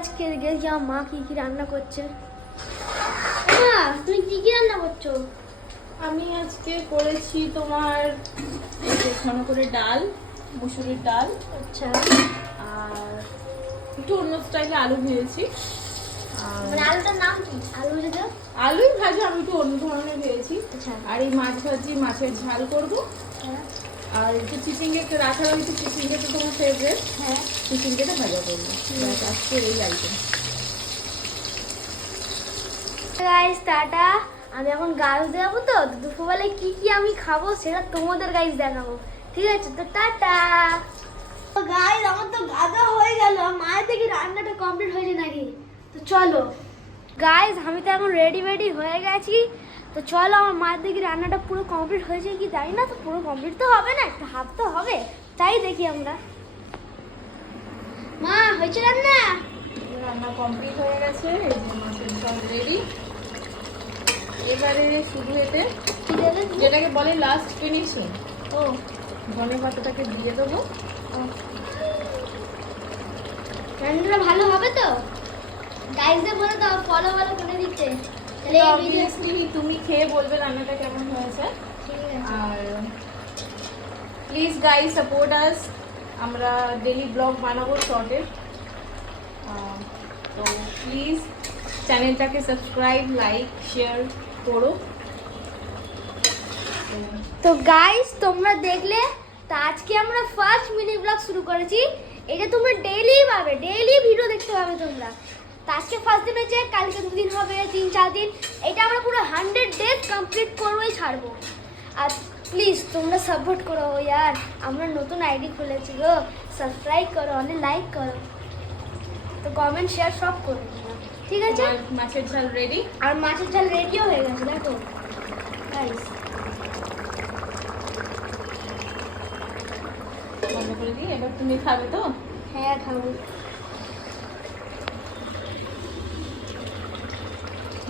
আজকে দেখি আমার মা কি কি রান্না করছে। মা তুমি কি কি রান্না করছো? আমি আজকে করেছি তোমার এই যে ঘন করে ডাল, মুসুরির ডাল। আচ্ছা, আর একটু অন্য স্টাইলে আলু ভেজেছি। মানে আলুটার নাম কি? আলু ভেজে? আলুই ভাজা আমি একটু অন্য ধরনের ভেজেছি। আচ্ছা। আর এই মাছ ভাজি, মাছের ঝাল করবো। হ্যাঁ আর একটু চিচিঙ্গে একটু রাখা রয়েছে, চিচিঙ্গে তো তোমার ফেভারিট। হ্যাঁ, চিচিঙ্গেটা ভাজা করবো। আজকে এই আইটেম। Guys tata. আমি এখন গাছ দেখাবো, তো দুপুরবেলায় কি কি আমি খাবো সেটা তোমাদের গাইস দেখাবো, ঠিক আছে? তো টাটা। গাইস আমার তো গাদা হয়ে গেল, মায়ের দেখি রান্নাটা কমপ্লিট হয়েছে নাকি। তো চলো গাইস, আমি তো এখন রেডি হয়ে গেছি। তো চলো, আমার মায়ের দেখি রান্নাটা পুরো কমপ্লিট হয়েছে কি জানি না, তো পুরো কমপ্লিট তো হবে না, একটু হাফ তো হবে, তাই দেখি আমরা। মা হয়েছে রান্না? রান্না কমপ্লিট হয়ে গেছে, এই যে মাছের ঝাল রেডি। এবারে শুধু এতে কি দেবে? যেটাকে বলে লাস্ট ফিনিশিং, ও ধনে পাতাটাকে দিয়ে দেবো। রান্নাটা ভালো হবে তো? গাইসদের বলে দাও ফলো করে দিতে, তাহলে এই ভিডিও। অবভিয়াসলি তুমি খেয়ে বলবে রান্নাটা কেমন হয়েছে। ঠিক আছে। আর প্লিজ গাইস সাপোর্ট আস, আমরা ডেলি ব্লগ বানাবো শর্টের। তো প্লিজ চ্যানেলটাকে সাবস্ক্রাইব, লাইক, শেয়ার করো। তো গাইস তোমরা দেখলে, তো আজকে আমরা ফার্স্ট মিনি ব্লগ শুরু করেছি। এটা তোমরা ডেইলি পাবে, ডেইলি ভিডিও দেখতে পাবে তোমরা। তো আজকে ফার্স্ট দিন হয়েছে, কালকে 2 দিন হবে, 3-4 দিন। এটা আমরা পুরো 100 ডেজ কমপ্লিট করবোই ছাড়বো। আর প্লিজ তোমরা সাপোর্ট করো ইয়ার, আমরা নতুন আইডি খুলেছি গো। সাবস্ক্রাইব করো, অনেক লাইক করো, তো কমেন্ট শেয়ার সব করো, ঠিক আছে? আর মাছের ঝাল রেডি। আর মাছের ঝাল রেডিও হয়ে গেছে, দেখো গাইস। বন্ধ করে দিই, এবার তুমি খাবে তো? হ্যাঁ খাবো।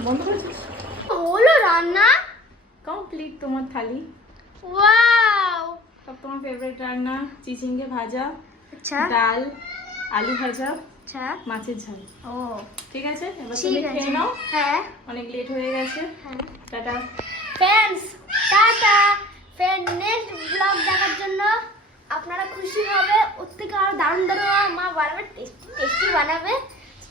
বন্ধ করেছিস? হলো রান্না কমপ্লিট তোমার থালি। ওয়াও। সব তোমার ফেভারিট রান্না, চিচিঙ্গে ভাজা, আচ্ছা ডাল, আলু ভাজা, আচ্ছা। মাছের ঝাল। ও ঠিক আছে, এবার ঠিক তুমি আছে। খেয়ে নাও, হ্যাঁ অনেক লেট হয়ে গেছে। হ্যাঁ। Tata. Friends tata. Friend next blog দেখার জন্য আপনারা খুশি হবে, ওর থেকে আরো দারুণ মা বানাবে, টেস্টি বানাবে।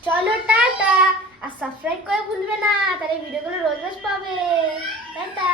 চলো টাটা। আর সাবস্ক্রাইব করে ভুলবে না, তাহলে ভিডিওগুলো রোজ রোজ পাবে। টাটা।